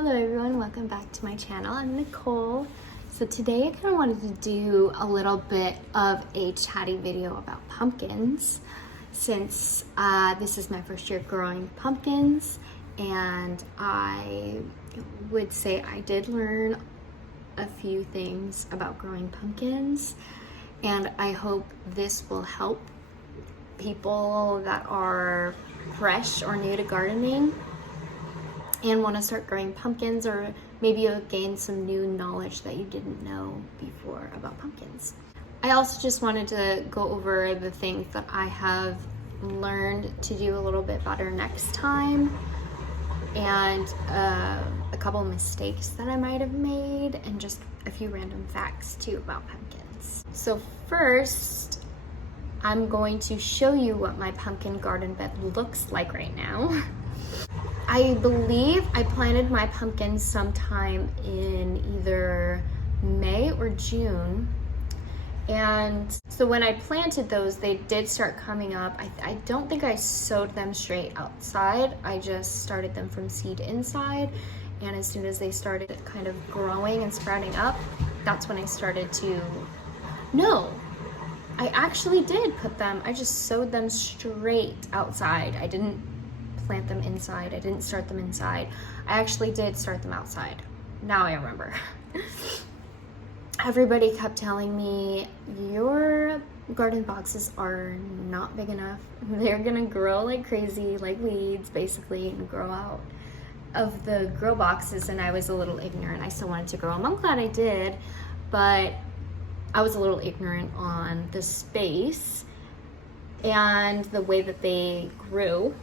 Hello everyone, welcome back to my channel. I'm Nicole. So today I kind of wanted to do a little bit of a chatty video about pumpkins since this is my first year growing pumpkins, and I would say I did learn a few things about growing pumpkins, and I hope this will help people that are fresh or new to gardening and want to start growing pumpkins, or maybe you'll gain some new knowledge that you didn't know before about pumpkins. I also just wanted to go over the things that I have learned to do a little bit better next time, and a couple mistakes that I might have made, and just a few random facts too about pumpkins. So first, I'm going to show you what my pumpkin garden bed looks like right now. I believe I planted my pumpkins sometime in either May or June. And so when I planted those, they did start coming up. I don't think I sowed them straight outside. I just started them from seed inside. And as soon as they started kind of growing and sprouting up, that's when I started to, no, I actually did put them, I just sowed them straight outside. I didn't plant them inside. I didn't start them inside. I actually did start them outside. Now I remember. Everybody kept telling me, your garden boxes are not big enough. They're gonna grow like crazy, like weeds basically, and grow out of the grow boxes. And I was a little ignorant. I still wanted to grow them. I'm glad I did, but I was a little ignorant on the space and the way that they grew.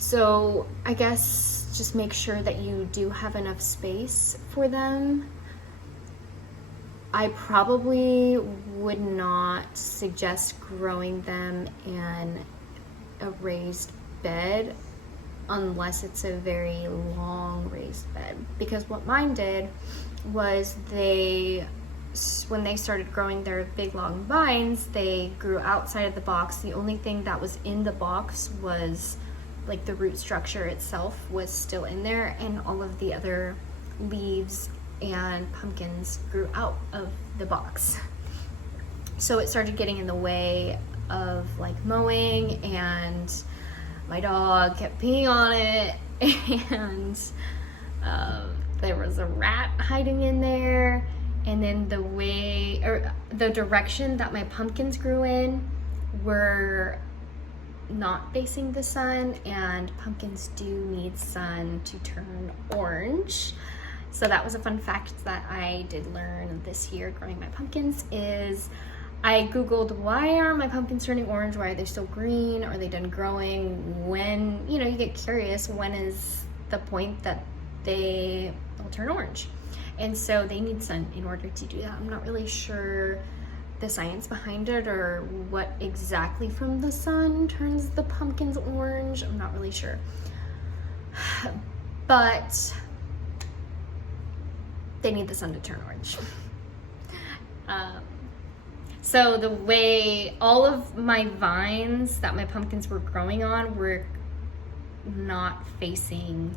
So I guess just make sure that you do have enough space for them. I probably would not suggest growing them in a raised bed unless it's a very long raised bed, because what mine did was when they started growing their big long vines, they grew outside of the box. The only thing that was in the box was like the root structure itself was still in there, and all of the other leaves and pumpkins grew out of the box. So it started getting in the way of like mowing, and my dog kept peeing on it, and there was a rat hiding in there. And then the direction that my pumpkins grew in were not facing the sun, and pumpkins do need sun to turn orange. So that was a fun fact that I did learn this year growing my pumpkins. Is I googled, why aren't my pumpkins turning orange? Why are they still green? Are they done growing? When, you get curious, when is the point that they will turn orange? And so they need sun in order to do that. I'm not really sure the science behind it, or what exactly from the sun turns the pumpkins orange. I'm not really sure. But they need the sun to turn orange. So the way all of my vines that my pumpkins were growing on were not facing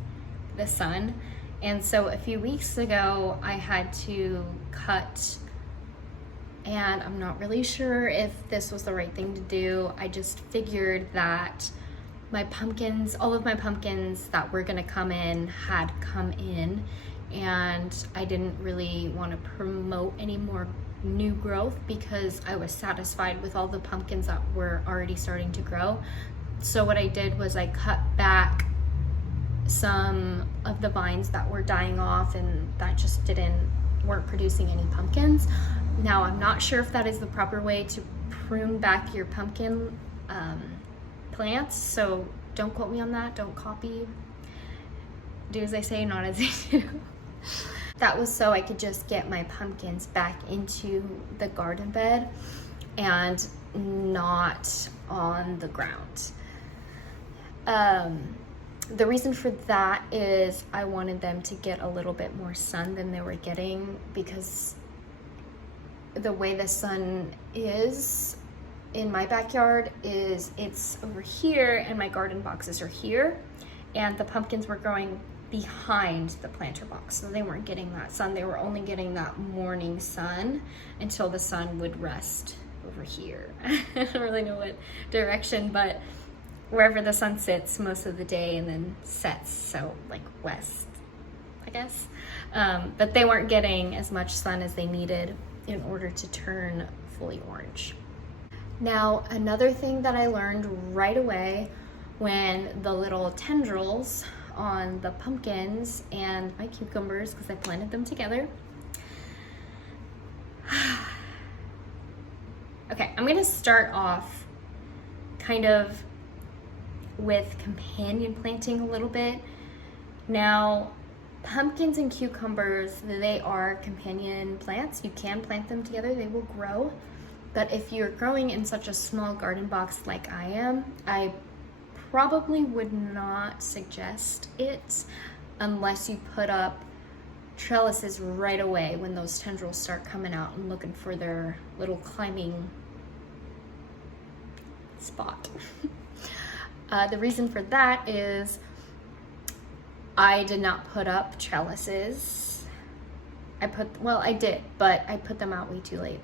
the sun. And so a few weeks ago, I had to cut, and I'm not really sure if this was the right thing to do. I just figured that my pumpkins, all of my pumpkins that were gonna come in had come in, and I didn't really want to promote any more new growth because I was satisfied with all the pumpkins that were already starting to grow. So what I did was I cut back some of the vines that were dying off and that just weren't producing any pumpkins. Now, I'm not sure if that is the proper way to prune back your pumpkin plants, so don't quote me on that. Don't copy. Do as I say, not as I do. That was so I could just get my pumpkins back into the garden bed and not on the ground. The reason for that is I wanted them to get a little bit more sun than they were getting, because the way the sun is in my backyard is it's over here and my garden boxes are here, and the pumpkins were growing behind the planter box. So they weren't getting that sun. They were only getting that morning sun until the sun would rest over here. I don't really know what direction, but wherever the sun sits most of the day and then sets, so like west, I guess. But they weren't getting as much sun as they needed in order to turn fully orange. Now, another thing that I learned right away when the little tendrils on the pumpkins and my cucumbers, because I planted them together. Okay, I'm gonna start off kind of with companion planting a little bit. Now, pumpkins and cucumbers, they are companion plants. You can plant them together, they will grow. But if you're growing in such a small garden box like I am, I probably would not suggest it unless you put up trellises right away when those tendrils start coming out and looking for their little climbing spot. The reason for that is I did not put up trellises. I did, but I put them out way too late.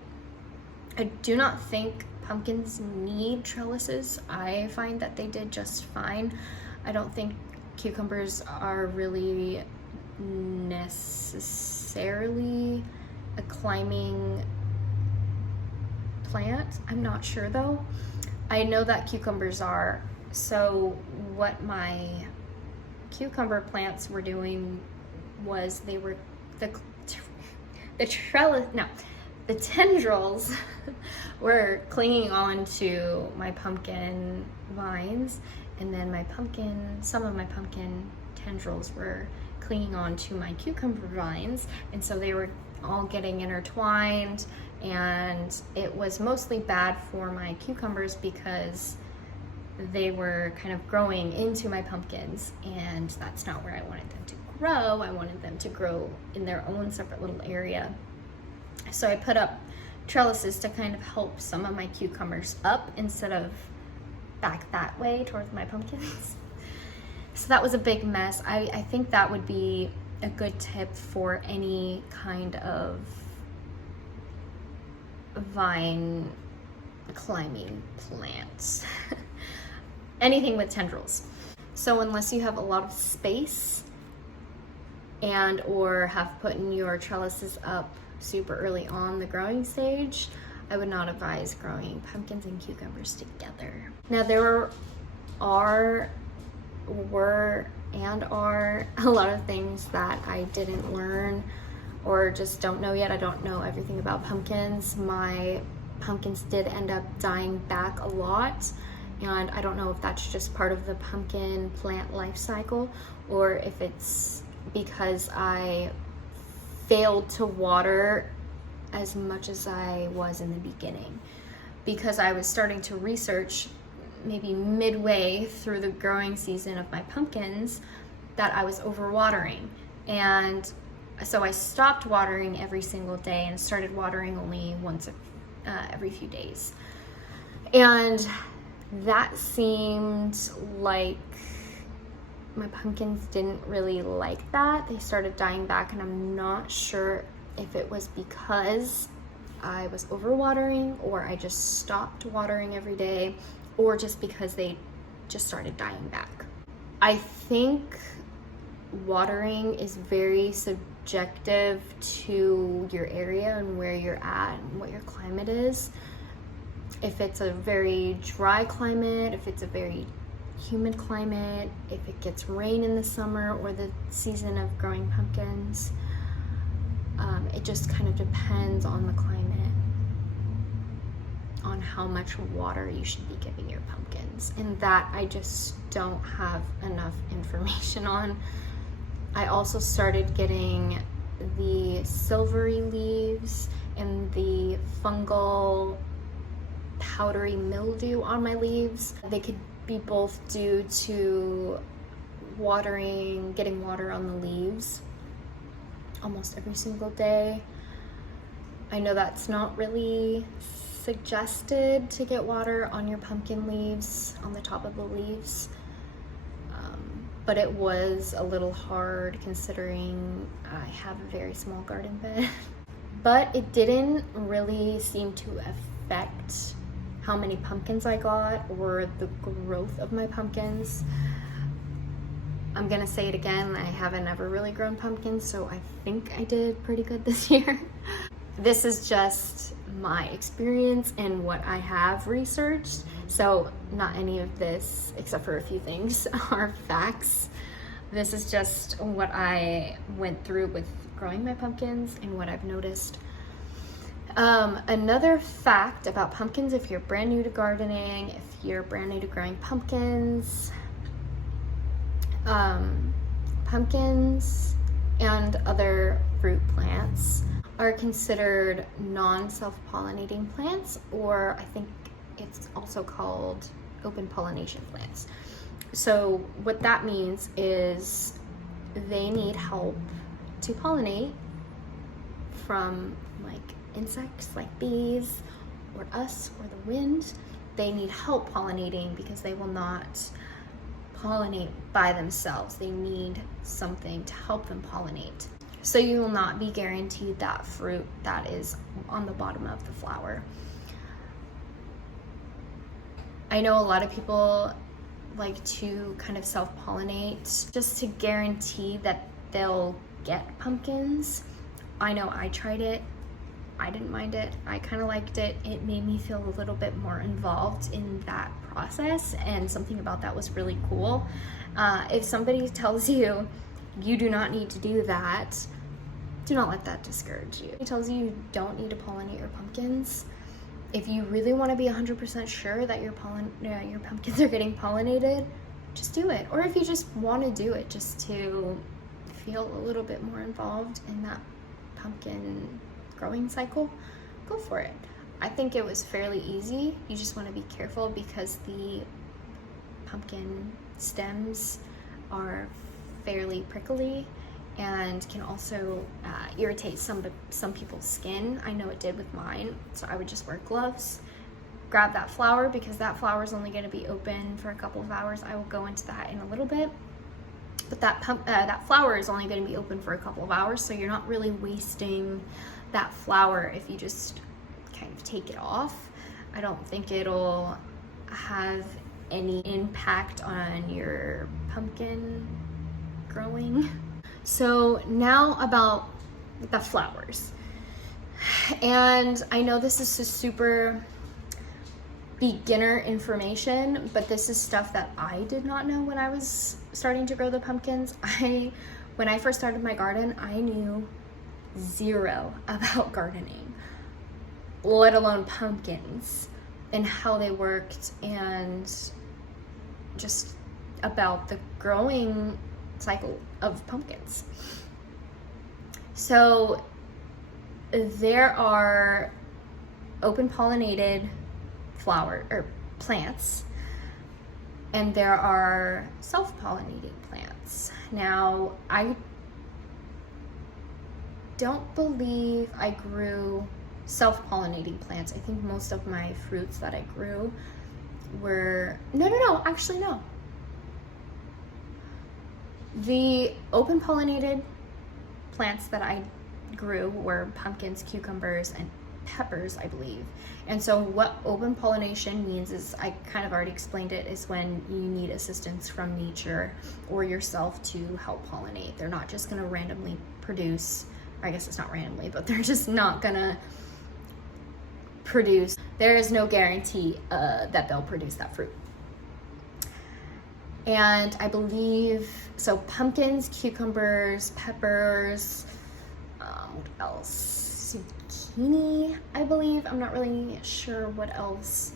I do not think pumpkins need trellises. I find that they did just fine. I don't think cucumbers are really necessarily a climbing plant. I'm not sure though. I know that cucumbers are. So what my cucumber plants were doing was they were the tendrils were clinging on to my pumpkin vines, and then some of my pumpkin tendrils were clinging on to my cucumber vines, and so they were all getting intertwined, and it was mostly bad for my cucumbers because they were kind of growing into my pumpkins, and that's not where I wanted them to grow. I wanted them to grow in their own separate little area. So I put up trellises to kind of help some of my cucumbers up instead of back that way towards my pumpkins. So that was a big mess. I think that would be a good tip for any kind of vine climbing plants. Anything with tendrils. So unless you have a lot of space and or have put in your trellises up super early on the growing stage, I would not advise growing pumpkins and cucumbers together. Now there were a lot of things that I didn't learn or just don't know yet. I don't know everything about pumpkins. My pumpkins did end up dying back a lot, and I don't know if that's just part of the pumpkin plant life cycle or if it's because I failed to water as much as I was in the beginning, because I was starting to research maybe midway through the growing season of my pumpkins that I was overwatering, and so I stopped watering every single day and started watering only once every few days, and that seemed like my pumpkins didn't really like that. They started dying back, and I'm not sure if it was because I was overwatering or I just stopped watering every day or just because they just started dying back. I think watering is very subjective to your area and where you're at and what your climate is. If it's a very dry climate, if it's a very humid climate, if it gets rain in the summer or the season of growing pumpkins, it just kind of depends on the climate, on how much water you should be giving your pumpkins, and that I just don't have enough information on. I also started getting the silvery leaves and the fungal powdery mildew on my leaves. They could be both due to getting water on the leaves almost every single day. I know that's not really suggested to get water on your pumpkin leaves, on the top of the leaves. but it was a little hard considering I have a very small garden bed. But it didn't really seem to affect how many pumpkins I got or the growth of my pumpkins. I'm gonna say it again, I haven't ever really grown pumpkins, so I think I did pretty good this year. This is just my experience and what I have researched, so not any of this, except for a few things, are facts. This is just what I went through with growing my pumpkins and what I've noticed. Another fact about pumpkins, if you're brand new to gardening, if you're brand new to growing pumpkins, pumpkins and other fruit plants are considered non-self-pollinating plants, or I think it's also called open pollination plants. So what that means is they need help to pollinate from like insects like bees or us or the wind. They need help pollinating because they will not pollinate by themselves. They need something to help them pollinate. So you will not be guaranteed that fruit that is on the bottom of the flower. I know a lot of people like to kind of self-pollinate just to guarantee that they'll get pumpkins. I know I tried it. I didn't mind it. I kind of liked it. It made me feel a little bit more involved in that process, and something about that was really cool. If somebody tells you you do not need to do that, do not let that discourage you. If it tells you you don't need to pollinate your pumpkins, if you really want to be 100% sure that your pumpkins are getting pollinated, just do it. Or if you just want to do it just to feel a little bit more involved in that pumpkin growing cycle, go for it. I think it was fairly easy. You just want to be careful because the pumpkin stems are fairly prickly and can also irritate some people's skin. I know it did with mine, so I would just wear gloves. Grab that flower because that flower is only going to be open for a couple of hours. I will go into that in a little bit. But that flower is only going to be open for a couple of hours, so you're not really wasting that flower if you just kind of take it off. I don't think it'll have any impact on your pumpkin growing. So now about the flowers. And I know this is just super beginner information, but this is stuff that I did not know when I was starting to grow the pumpkins. When I first started my garden, I knew zero about gardening, let alone pumpkins and how they worked and just about the growing cycle of pumpkins. So there are open pollinated flower or plants, and there are self-pollinating plants. Now, I don't believe I grew self-pollinating plants. I think most of my fruits that I grew were, actually no. The open pollinated plants that I grew were pumpkins, cucumbers, and peppers, I believe. And so what open pollination means is, I kind of already explained it, is when you need assistance from nature or yourself to help pollinate. They're not just going to randomly produce, I guess it's not randomly, but they're just not going to produce. There is no guarantee that they'll produce that fruit. And I believe, so pumpkins, cucumbers, peppers, what else? Zucchini, I believe. I'm not really sure what else.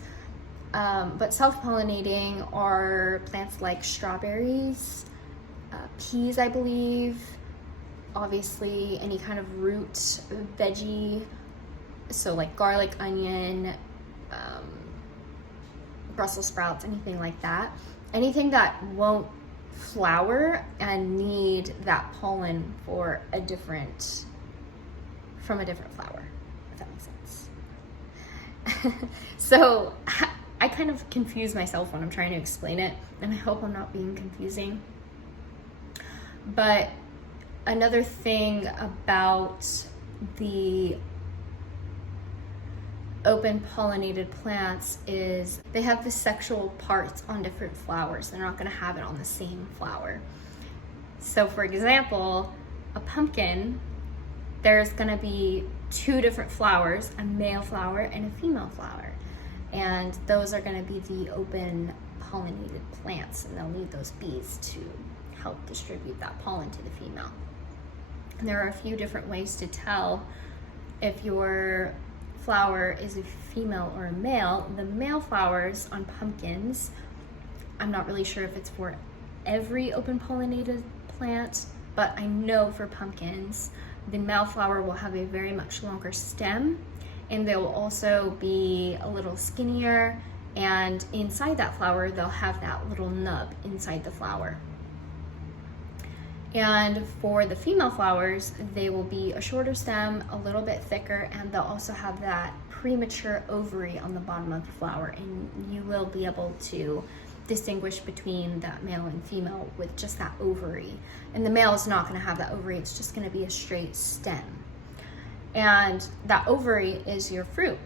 But self-pollinating are plants like strawberries, peas, I believe. Obviously, any kind of root, veggie, so like garlic, onion, Brussels sprouts, anything like that. Anything that won't flower and need that pollen from a different flower, if that makes sense. So I kind of confuse myself when I'm trying to explain it, and I hope I'm not being confusing. But another thing about the open pollinated plants is they have the sexual parts on different flowers. They're not going to have it on the same flower. So for example, a pumpkin, there's going to be two different flowers, a male flower and a female flower. And those are going to be the open pollinated plants, and they'll need those bees to help distribute that pollen to the female. And there are a few different ways to tell if your flower is a female or a male. The male flowers on pumpkins, I'm not really sure if it's for every open pollinated plant, but I know for pumpkins, the male flower will have a very much longer stem, and they will also be a little skinnier, and inside that flower, they'll have that little nub inside the flower. And for the female flowers, they will be a shorter stem, a little bit thicker, and they'll also have that premature ovary on the bottom of the flower, and you will be able to distinguish between that male and female with just that ovary. And the male is not going to have that ovary, it's just going to be a straight stem. And that ovary is your fruit.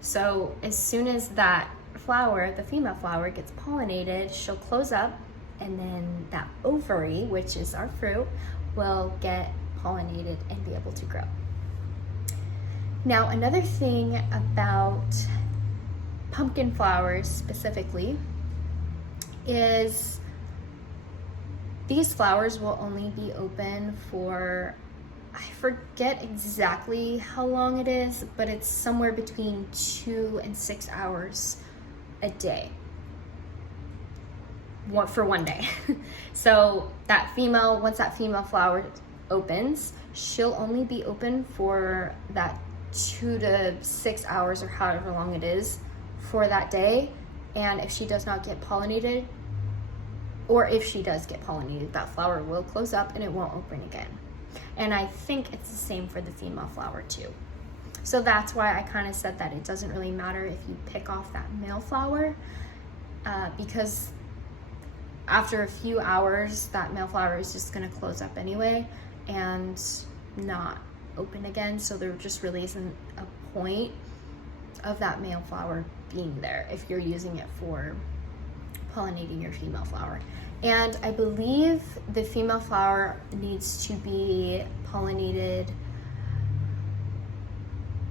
So as soon as that flower, the female flower, gets pollinated, she'll close up, and then that ovary, which is our fruit, will get pollinated and be able to grow. Now, another thing about pumpkin flowers specifically is these flowers will only be open for, I forget exactly how long it is, but it's somewhere between 2 and 6 hours a day. For one day. So that female, once that female flower opens, she'll only be open for that 2 to 6 hours or however long it is for that day. And if she does not get pollinated, or if she does get pollinated, that flower will close up and it won't open again. And I think it's the same for the female flower too. So that's why I kind of said that it doesn't really matter if you pick off that male flower, because after a few hours, that male flower is just going to close up anyway and not open again. So there just really isn't a point of that male flower being there if you're using it for pollinating your female flower. And I believe the female flower needs to be pollinated.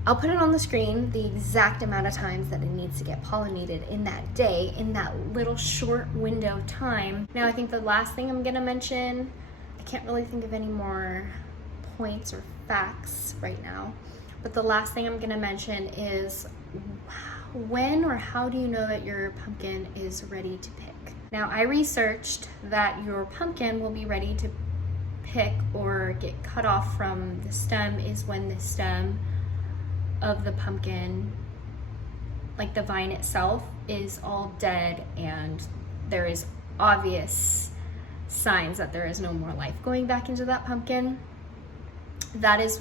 I'll put it on the screen, the exact amount of times that it needs to get pollinated in that day, in that little short window of time. Now, I think the last thing I'm gonna mention, I can't really think of any more points or facts right now, but the last thing I'm gonna mention is when or how do you know that your pumpkin is ready to pick? Now, I researched that your pumpkin will be ready to pick or get cut off from the stem is when the stem of the pumpkin, like the vine itself, is all dead and there is obvious signs that there is no more life going back into that pumpkin. That is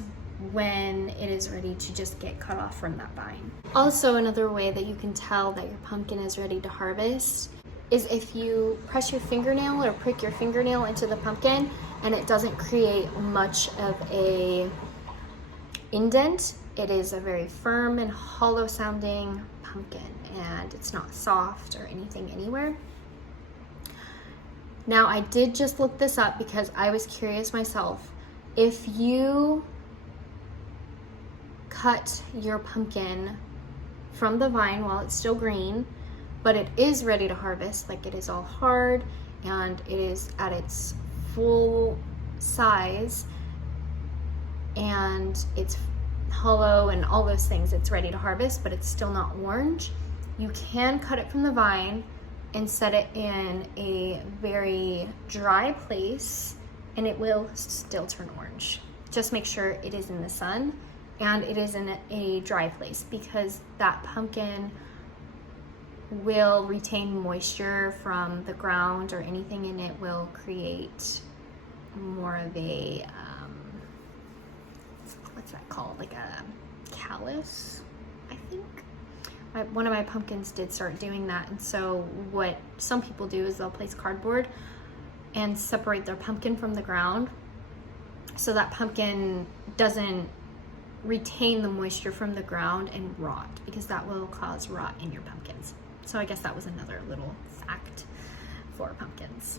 when it is ready to just get cut off from that vine. Also, another way that you can tell that your pumpkin is ready to harvest is if you press your fingernail or prick your fingernail into the pumpkin and it doesn't create much of a indent. It is a very firm and hollow sounding pumpkin, and it's not soft or anything anywhere. Now, I did just look this up because I was curious myself. If you cut your pumpkin from the vine while it's still green, but it is ready to harvest, like it is all hard and it is at its full size and it's hollow and all those things, it's ready to harvest, but it's still not orange, you can cut it from the vine and set it in a very dry place and it will still turn orange. Just make sure it is in the sun and it is in a dry place, because that pumpkin will retain moisture from the ground or anything, and it will create more of a what's that called, like a callus, I think. One of my pumpkins did start doing that, and so what some people do is they'll place cardboard and separate their pumpkin from the ground so that pumpkin doesn't retain the moisture from the ground and rot, because that will cause rot in your pumpkins. So I guess that was another little fact for pumpkins.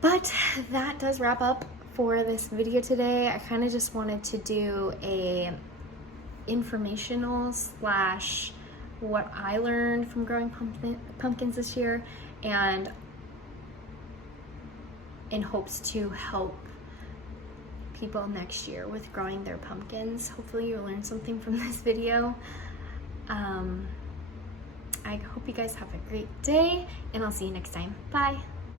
But that does wrap up for this video today. I kind of just wanted to do a informational slash what I learned from growing pumpkins this year, and in hopes to help people next year with growing their pumpkins. Hopefully you learned something from this video. I hope you guys have a great day, and I'll see you next time. Bye.